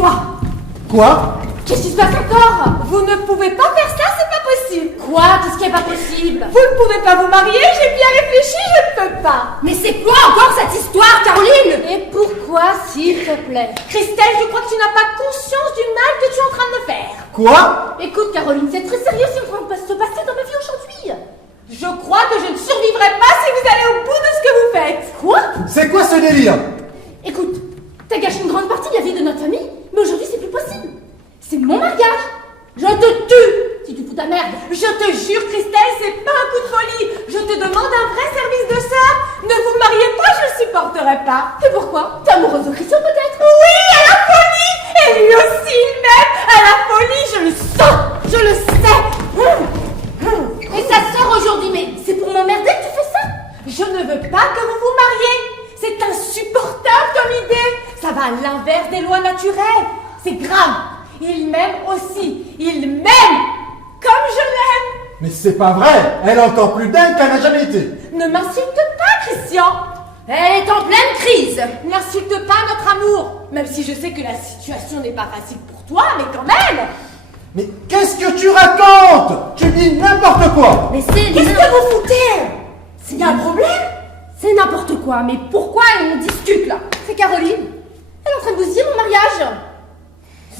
Tais-toi! Quoi? Qu'est-ce qui se passe encore? Vous ne pouvez pas faire ça, c'est pas possible. Quoi? Qu'est-ce qui est pas possible? Vous ne pouvez pas vous marier, j'ai bien réfléchi, je ne peux pas. Mais c'est quoi encore cette histoire, Caroline? Et pourquoi, s'il te plaît? Christelle, je crois que tu n'as pas conscience du mal que tu es en train de me faire. Quoi? Écoute, Caroline, c'est très sérieux ce qui est en train de se passer dans ma vie aujourd'hui. Je crois que je ne survivrai pas si vous allez au bout de ce que vous faites. Quoi? C'est quoi ce délire? Écoute, t'as gâché une grande partie de la vie de notre famille, mais aujourd'hui c'est plus possible. C'est mon mariage. Je te tue si tu fous ta merde. Je te jure, Christelle, c'est pas un coup de folie. Je te demande un vrai service de sœur. Ne vous mariez pas, je le supporterai pas. Et pourquoi? T'es amoureuse de Christian peut-être? Oui, à la folie. Et lui aussi, il m'aime. À la folie, je le sens. Je le sais. Et sa sœur aujourd'hui, mais c'est pour m'emmerder que tu fais ça? Je ne veux pas que vous vous mariez. C'est insupportable comme idée. Ça va à l'inverse des lois naturelles. C'est grave. Il m'aime aussi. Il m'aime comme je l'aime. Mais c'est pas vrai! Elle est encore plus dingue qu'elle n'a jamais été! Ne m'insulte pas, Christian. Elle est en pleine crise. N'insulte pas notre amour. Même si je sais que la situation n'est pas facile pour toi, mais quand même. Mais qu'est-ce que tu racontes? Tu dis n'importe quoi! Mais c'est... Qu'est-ce que vous foutez? Il y a un problème? C'est n'importe quoi, mais pourquoi on discute là? C'est Caroline. Elle est en train de bousiller mon mariage.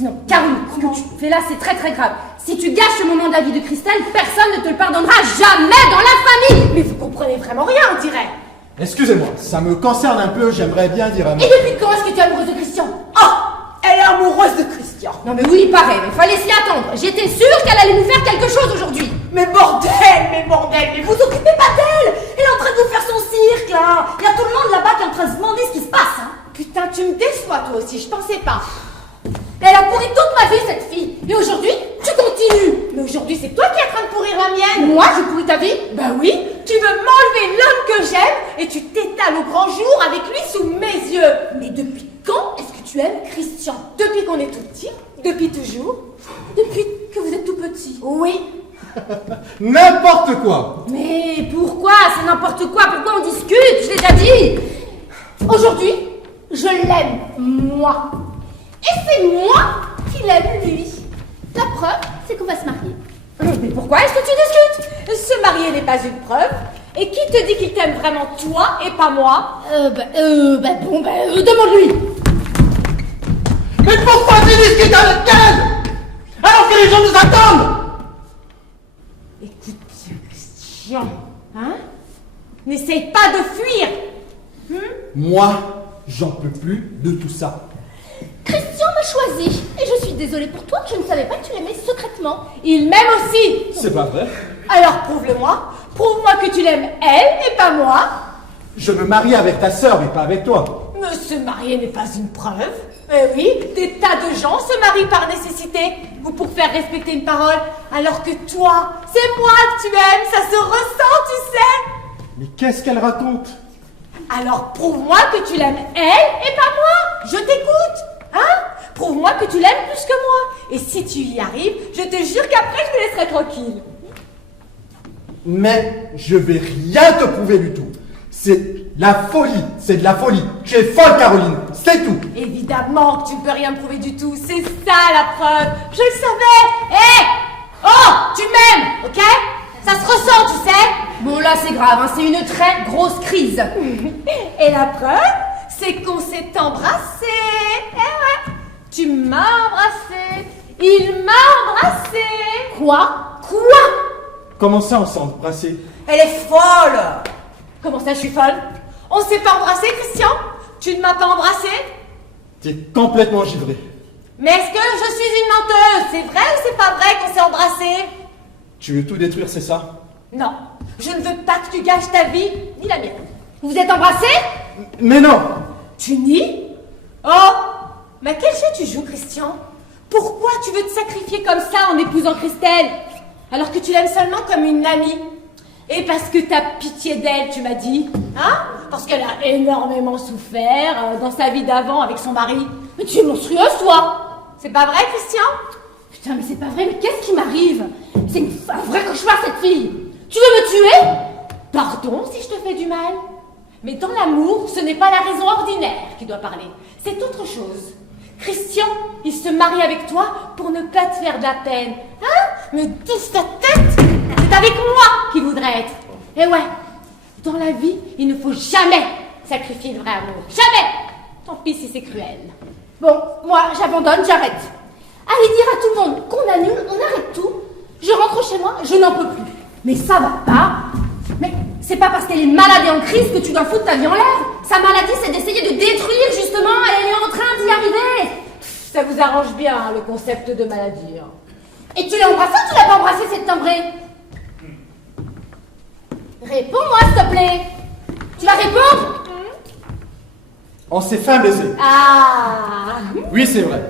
Non, Caroline, ce que tu fais là, c'est très très grave. Si tu gâches le moment de la vie de Christelle, personne ne te le pardonnera jamais dans la famille. Mais vous comprenez vraiment rien, on dirait. Excusez-moi, ça me concerne un peu, j'aimerais bien dire un mot. Et depuis quand est-ce que tu es amoureuse de Christian? Oh, elle est amoureuse de Christian. Non mais oui, il paraît, mais fallait s'y attendre. J'étais sûre qu'elle allait nous faire quelque chose aujourd'hui. Mais bordel, mais vous occupez pas d'elle. Elle est en train de vous faire son cirque, là. Il y a tout le monde là-bas qui est en train de se demander ce qui se passe, hein. Putain, tu me déçois, toi aussi, je pensais pas. Elle a pourri toute ma vie, cette fille. Et aujourd'hui, tu continues. Mais aujourd'hui, c'est toi qui es en train de pourrir la mienne. Moi, je pourris ta vie? Bah oui, tu veux m'enlever l'homme que j'aime et tu t'étales au grand jour avec lui sous mes yeux. Mais depuis quand est-ce que tu aimes Christian? Depuis qu'on est tout petit, depuis toujours. Depuis que vous êtes tout petit. Oui. N'importe quoi! Mais pourquoi? C'est n'importe quoi. Pourquoi on discute? Je l'ai déjà dit. Aujourd'hui, je l'aime, moi. Et c'est moi qui l'aime, lui. La preuve, c'est qu'on va se marier. Mais pourquoi est-ce que tu discutes? Se marier n'est pas une preuve. Et qui te dit qu'il t'aime vraiment toi et pas moi? Demande-lui. Mais pourquoi tu discutes avec elle? Alors que les gens nous attendent! Écoute, Christian, hein? N'essaye pas de fuir. Moi, j'en peux plus de tout ça. Christian m'a choisi. Et je suis désolée pour toi, je ne savais pas que tu l'aimais secrètement. Il m'aime aussi. C'est pas vrai. Alors prouve-le-moi. Prouve-moi que tu l'aimes elle et pas moi. Je me marie avec ta sœur, mais pas avec toi. Mais se marier n'est pas une preuve. Eh oui, des tas de gens se marient par nécessité ou pour faire respecter une parole, alors que toi, c'est moi que tu aimes, ça se ressent, tu sais. Mais qu'est-ce qu'elle raconte? Alors prouve-moi que tu l'aimes elle et pas moi. Je t'écoute, hein? Prouve-moi que tu l'aimes plus que moi. Et si tu y arrives, je te jure qu'après je te laisserai tranquille. Mais je vais rien te prouver du tout. C'est la folie, c'est de la folie. Tu es folle, Caroline, c'est tout. Évidemment que tu ne peux rien me prouver du tout, c'est ça la preuve. Je le savais. Hé! Oh, tu m'aimes, ok? Ça se ressent, tu sais. Bon là c'est grave, hein, c'est une très grosse crise. Et la preuve, c'est qu'on s'est embrassé. Eh ouais, tu m'as embrassé. Il m'a embrassé. Quoi? Comment ça, on s'est embrassés? Elle est folle. Comment ça, je suis folle? On s'est pas embrassé, Christian? Tu ne m'as pas embrassé? T'es complètement givré. Mais est-ce que je suis une menteuse? C'est vrai ou c'est pas vrai qu'on s'est embrassé? Tu veux tout détruire, c'est ça? Non, je ne veux pas que tu gâches ta vie, ni la mienne. Vous êtes embrassés? Mais non! Tu nies? Oh! Mais quel jeu tu joues, Christian? Pourquoi tu veux te sacrifier comme ça en épousant Christelle? Alors que tu l'aimes seulement comme une amie? Et parce que t'as pitié d'elle, tu m'as dit? Hein? Parce qu'elle a énormément souffert dans sa vie d'avant avec son mari. Mais tu es monstrueuse, toi! C'est pas vrai, Christian? Putain, mais c'est pas vrai, mais qu'est-ce qui m'arrive? C'est un vrai cauchemar, cette fille! Tu veux me tuer? Pardon si je te fais du mal. Mais dans l'amour, ce n'est pas la raison ordinaire qui doit parler. C'est autre chose. Christian, il se marie avec toi pour ne pas te faire de la peine. Hein? Mais touche ta tête! C'est avec moi qu'il voudrait être. Et ouais, dans la vie, il ne faut jamais sacrifier le vrai amour. Jamais! Tant pis si c'est cruel. Bon, moi, j'abandonne, j'arrête. Allez dire à tout le monde qu'on annule, on arrête tout. Je rentre chez moi, je n'en peux plus. Mais ça va pas. Mais c'est pas parce qu'elle est malade et en crise que tu dois foutre ta vie en l'air. Sa maladie, c'est d'essayer de détruire, justement, et elle est en train d'y arriver. Ça vous arrange bien, hein, le concept de maladie. Hein. Et tu l'as embrassée ou tu l'as pas embrassée, cette timbrée? Réponds-moi, s'il te plaît. Tu vas répondre? On s'est fait un baiser. Ah! Oui, c'est vrai.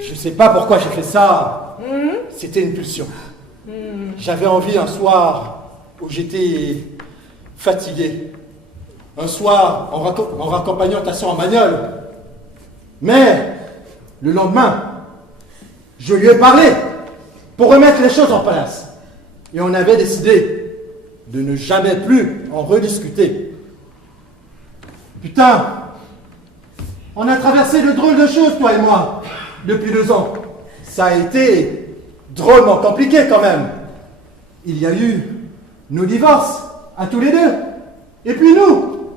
Je sais pas pourquoi j'ai fait ça. C'était une pulsion. J'avais envie un soir où j'étais fatigué. Un soir en raccompagnant ta soeur en bagnole. Mais le lendemain, je lui ai parlé pour remettre les choses en place. Et on avait décidé de ne jamais plus en rediscuter. Putain, on a traversé de drôles de choses, toi et moi, depuis 2 ans. Ça a été drôlement compliqué quand même. Il y a eu nos divorces, à tous les deux. Et puis nous,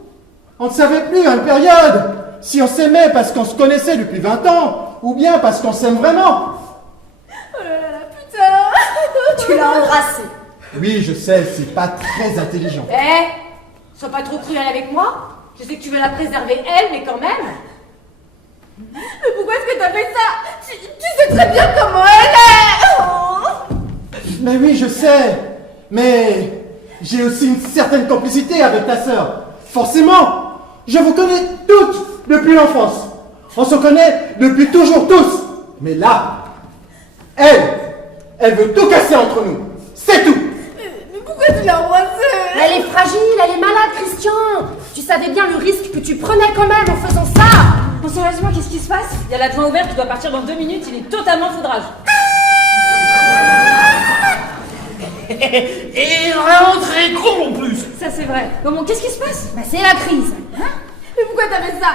on ne savait plus à une période si on s'aimait parce qu'on se connaissait depuis 20 ans, ou bien parce qu'on s'aime vraiment. Oh là là, putain. Tu l'as embrassé. Oui, je sais, c'est pas très intelligent. Eh, sois pas trop cruel avec moi. Je sais que tu veux la préserver elle, mais quand même. Mais pourquoi est-ce que t'as fait ça? Tu sais très bien comment elle est. Oh. Mais oui, je sais. Mais j'ai aussi une certaine complicité avec ta sœur. Forcément, je vous connais toutes depuis l'enfance. On se connaît depuis toujours tous. Mais là, elle veut tout casser entre nous. C'est tout. Mais pourquoi tu l'as embrassée? Elle est fragile, elle est malade, Christian. Tu savais bien le risque que tu prenais quand même en faisant ça. Bon, sérieusement, qu'est-ce qui se passe? Il y a l'adjoint ouvert qui doit partir dans 2 minutes, il est totalement foudrage. Et vraiment très con en plus. Ça, c'est vrai. Bon, qu'est-ce qui se passe? Bah c'est la crise. Hein? Mais pourquoi t'as fait ça?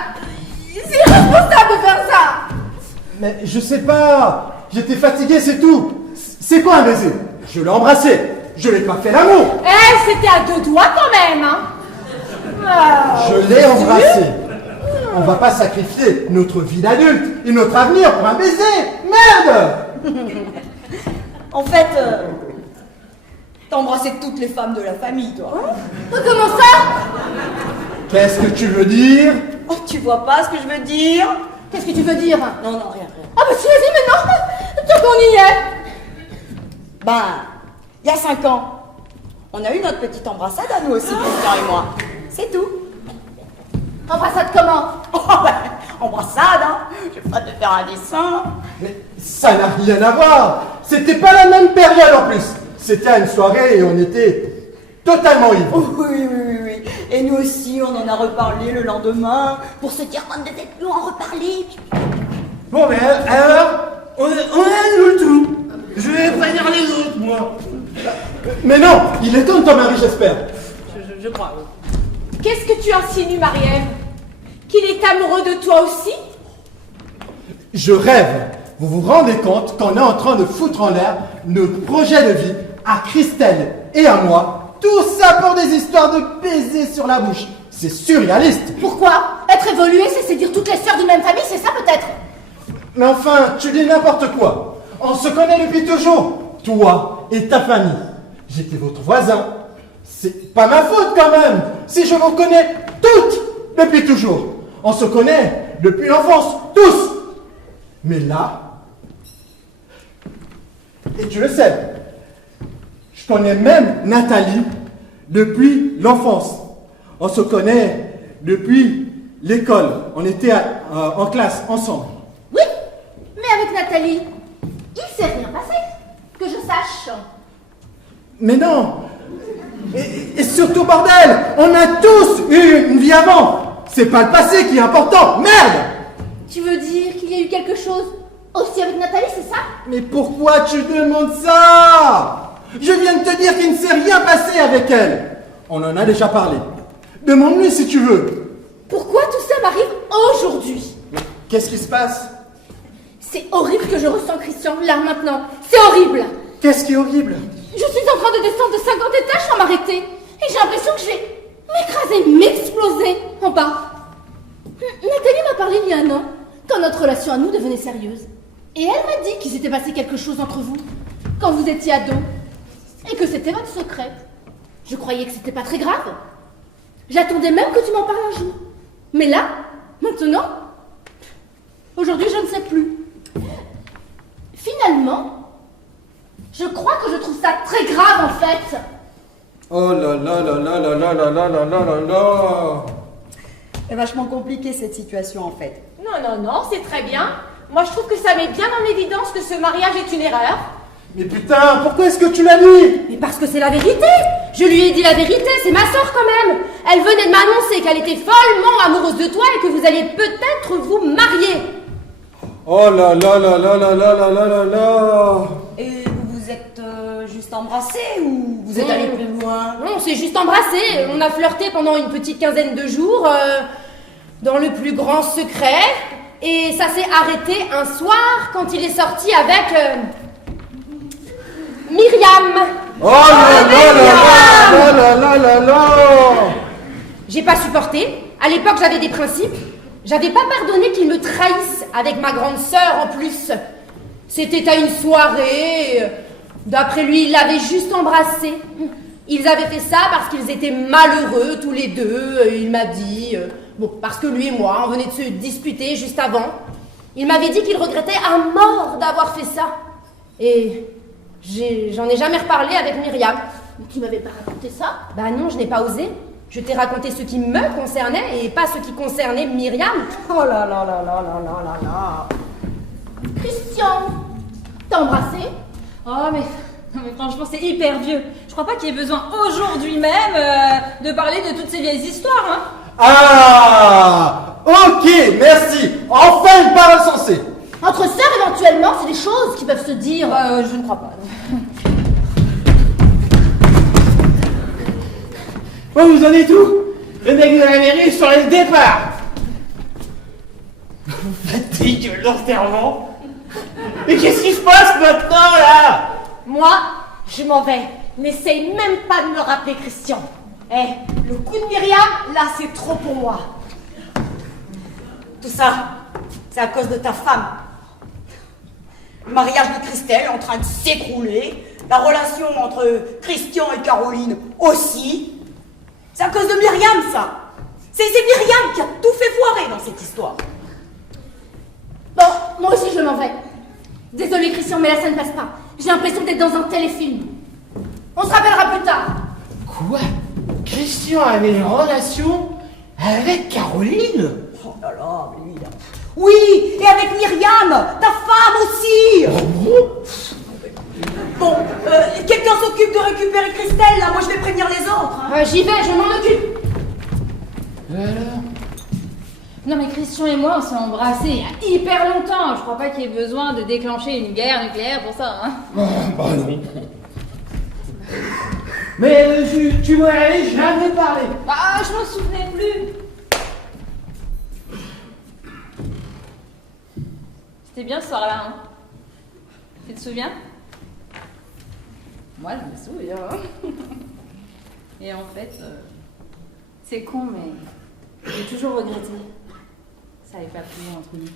C'est irresponsable de faire ça. Mais je sais pas. J'étais fatigué, c'est tout. C'est quoi un baiser? Je l'ai embrassé. Je l'ai pas fait l'amour. Eh, c'était à 2 doigts quand même, hein. Je l'ai embrassé. On va pas sacrifier notre vie d'adulte et notre avenir pour un baiser. Merde. En fait, t'as embrassé toutes les femmes de la famille, toi. Comment ça? Qu'est-ce que tu veux dire? Oh, tu vois pas ce que je veux dire? Qu'est-ce que tu veux dire? Non, non, rien. Ah bah si, vas-y maintenant. Tant qu'on y est. Ben, il y a 5 ans, on a eu notre petite embrassade à nous aussi, Christian et moi. C'est tout. Embrassade comment? Oh, ben, embrassade, hein. Je vais pas te faire un dessin. Mais ça n'a rien à voir. C'était pas la même période en plus. C'était à une soirée et on était totalement Oh, ivres. oui. Et nous aussi, on en a reparlé le lendemain pour se dire qu'on ne devait plus en reparler. Bon, mais alors, on annule tout. Je vais pas dire les autres, moi. Mais non, il est temps ton mari, j'espère. Je crois, oui. Qu'est-ce que tu insinues, Marie-Ève? Qu'il est amoureux de toi aussi? Je rêve. Vous vous rendez compte qu'on est en train de foutre en l'air notre projet de vie à Christelle et à moi? Tout ça pour des histoires de baisers sur la bouche. C'est surréaliste. Pourquoi? Être évolué, c'est se dire toutes les sœurs d'une même famille, c'est ça peut-être? Mais enfin, tu dis n'importe quoi. On se connaît depuis toujours. Toi et ta famille. J'étais votre voisin. C'est pas ma faute quand même. Si je vous connais toutes depuis toujours. On se connaît depuis l'enfance, tous. Mais là, et tu le sais, je connais même Nathalie depuis l'enfance. On se connaît depuis l'école. On était en classe ensemble. Oui, mais avec Nathalie, il s'est rien passé, que je sache. Mais non. Et surtout, bordel, on a tous eu une vie avant. C'est pas le passé qui est important. Merde. Tu veux dire qu'il y a eu quelque chose aussi avec Nathalie, c'est ça? Mais pourquoi tu demandes ça? Je viens de te dire qu'il ne s'est rien passé avec elle. On en a déjà parlé. Demande-lui si tu veux. Pourquoi tout ça m'arrive aujourd'hui? Qu'est-ce qui se passe? C'est horrible que je ressens, Christian, là maintenant. C'est horrible. Qu'est-ce qui est horrible? Je suis en train de descendre de 50 étages sans m'arrêter. Et j'ai l'impression que je vais m'écraser, m'exploser en bas. Nathalie m'a parlé il y a un an, quand notre relation à nous devenait sérieuse. Et elle m'a dit qu'il s'était passé quelque chose entre vous, quand vous étiez ados. Et que c'était votre secret. Je croyais que c'était pas très grave. J'attendais même que tu m'en parles un jour. Mais là, maintenant, aujourd'hui, je ne sais plus. Finalement, je crois que je trouve ça très grave, en fait. Oh là là là là là là là là là là là là. C'est vachement compliqué cette situation en fait. Non, c'est très bien. Moi, je trouve que ça met bien en évidence que ce mariage est une erreur. Mais putain, pourquoi est-ce que tu l'as dit? Mais parce que c'est la vérité. Je lui ai dit la vérité, c'est ma sœur quand même. Elle venait de m'annoncer qu'elle était follement amoureuse de toi et que vous alliez peut-être vous marier. Oh là là là là là là là là là là. Et vous vous êtes juste embrassés ou vous êtes allés plus loin? On s'est juste embrassés. On a flirté pendant une petite quinzaine de jours, dans le plus grand secret. Et ça s'est arrêté un soir quand il est sorti avec Myriam. Oh là là là là là là là là. J'ai pas supporté. À l'époque, j'avais des principes. J'avais pas pardonné qu'il me trahisse avec ma grande sœur en plus. C'était à une soirée. D'après lui, il l'avait juste embrassée. Ils avaient fait ça parce qu'ils étaient malheureux tous les deux. Il m'a dit... Bon, parce que lui et moi, on venait de se disputer juste avant. Il m'avait dit qu'il regrettait à mort d'avoir fait ça. Et j'en ai jamais reparlé avec Myriam. Mais tu m'avais pas raconté ça? Bah non, je n'ai pas osé. Je t'ai raconté ce qui me concernait et pas ce qui concernait Myriam. Oh là là là là là là là là. Christian, t'as embrassé? Oh mais franchement c'est hyper vieux. Je crois pas qu'il y ait besoin aujourd'hui même de parler de toutes ces vieilles histoires, hein. Ah, ok, merci. Enfin une parole sensée. Entre sœurs, éventuellement, c'est des choses qui peuvent se dire. Je ne crois pas. Bon, vous en êtes où? Le mec de la mairie sur le départ. Vous fatigue l'enterrement. Mais qu'est-ce qui se passe maintenant là? Moi, je m'en vais. N'essaye même pas de me rappeler, Christian. Le coup de Myriam, là, c'est trop pour moi. Tout ça, c'est à cause de ta femme. Le mariage de Christelle est en train de s'écrouler. La relation entre Christian et Caroline aussi. C'est à cause de Myriam, ça. C'est Myriam qui a tout fait foirer dans cette histoire. Bon, moi aussi je m'en vais. Désolée Christian, mais là ça ne passe pas. J'ai l'impression d'être dans un téléfilm. On se rappellera plus tard. Quoi? Christian avait une relation avec Caroline? Oh là là, mais lui là. Oui, et avec Myriam, ta femme aussi. Bon, quelqu'un s'occupe de récupérer Christelle, là. Moi, je vais prévenir les autres. Hein. J'y vais, je m'en occupe. Non mais Christian et moi on s'est embrassés il y a hyper longtemps. Je crois pas qu'il y ait besoin de déclencher une guerre nucléaire pour ça, hein. Bah non. Mais tu m'en avais jamais parlé. Bah je m'en souvenais plus. C'était bien ce soir-là, hein. Tu te souviens? Moi je me souviens. Et en fait, c'est con mais j'ai toujours regretté. Ça n'avait pas plu entre nous.